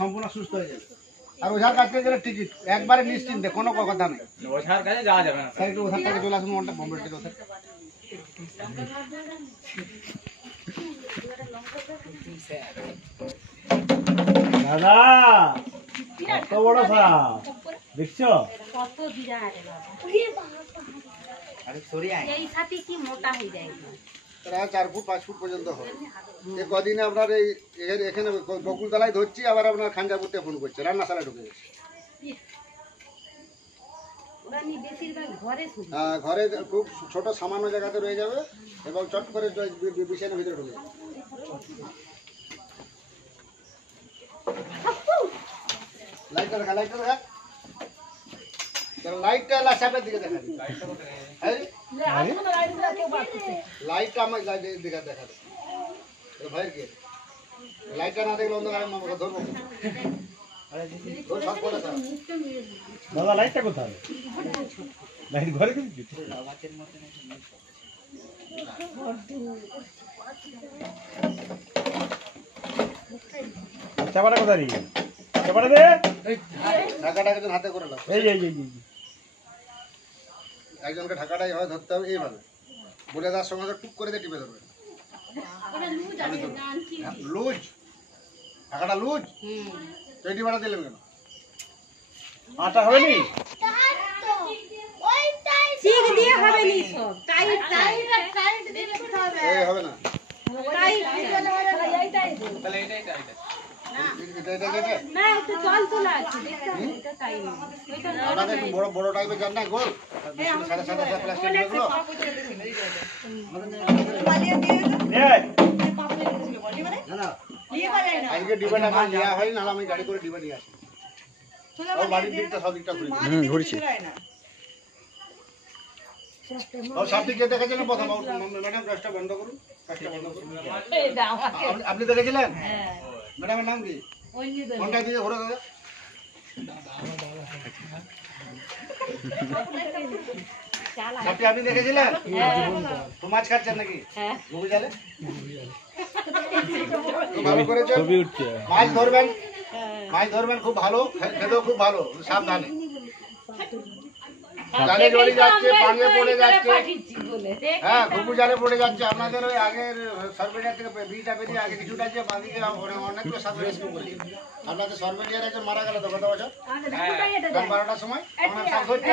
সম্পূর্ণ সুস্থ হয়ে যাবে। আর ওঝার কাছে গেলে টিকিট একবারে নিশ্চিন্তে, কোনো কথা নেই। ওঝার কাছে যাওয়া যাবে না। স্যার একটু ওঝার কাছে চলে আসুন, মনটা বোম্বে থেকে ওঝার। দাদা কত বড় সাপ দেখছো? কত বিরাট এই সাথে কি মোটা হয়ে যায়, প্রায় 4 ফুট 5 ফুট পর্যন্ত হয়। এই কদিনে আপনার এই এখানে বকুলতলায় ধরছি, আবার আপনার খাঞ্জাপুরতে ফোন করছে, রান্নাশালা ঢুকে গেছে। হ্যাঁ, ঘরে খুব ছোট সামান্য জায়গাতে রয়ে যাবে এবং চট করে বিছানার ভিতরে ঢুকে যাবে। লাইটটা দেখা, লাইটটা দেখা, লাইটটা সামনের দিকে দেখা, লাইটটা আমার দিকে দেখা ভাইয়ের কে লাইটটা না দেখলে অন্ধকারে আমাকে ধরবো। দাদা লাইটটা কোথায়? লাইট ঘরে কিন্তু চাপাটা কোথায় রে? চাপাটা দে, ঢাকাটা একজন হাতে করে নাও। এই এই এই একজনকে ঢাকাটাই হয় ধরতে হবে এইভাবে, বলে দেওয়ার সঙ্গে টুক করে দিয়ে টিপে ধরবে। লুজ ঢাকাটা লুজ, এই টিপাটা দিলেন কেন? আটা হবে নি? ঠিক দিয়ে হবে নি, সব টাইট টাইট টাইট দিলে হবে। এই হবে না, টাইট এইটাই তাহলে এইটাই টাইট না, একটু জল তোলা আছে দেখতে, এটা টাইট ওইটা আপনাদের বড় বড় টাইপের জান না গোল সাদা সাদা প্লাস্টিক গুলো না না আজকে ডিবাটা আমার নেওয়া হয় না, আমি গাড়ি করে ডিবা নিয়ে আসি। ও বাড়ির দিকটা সব দিকটা ঘুরেছি। ও সব দিক দেখেছিলেন প্রথম? ম্যাডাম কাজটা বন্ধ করুন, কাজটা বন্ধ করুন। আপনি দেখেছিলেন? ম্যাডামের নাম কি? কোনটা দিয়ে ঘোরা দাদা? সবটি আপনি দেখেছিলেন? তো মাছ খাচ্ছেন নাকি? ঘুঘু জালে ভালো করেছেন। মাছ ধরবেন, মাছ ধরবেন খুব ভালো, খেতেও খুব ভালো, সাবধানে। জালে জড়ি যাচ্ছে, পানিয়ে পড়ে যাচ্ছে, হ্যাঁ ঘুঘু জালে পড়ে যাচ্ছে। আপনাদের ওই আগের সরবেরিয়া থেকে বিটা বেরিয়ে আগে কিছুটা যে বাঁধিয়ে অনেকগুলো সাপ রেস্কিউ করেছে। আপনাদের সরবেরিয়ার একজন মারা গেল তো গত বছর 12টার সময়। আমার সাপ ধরছে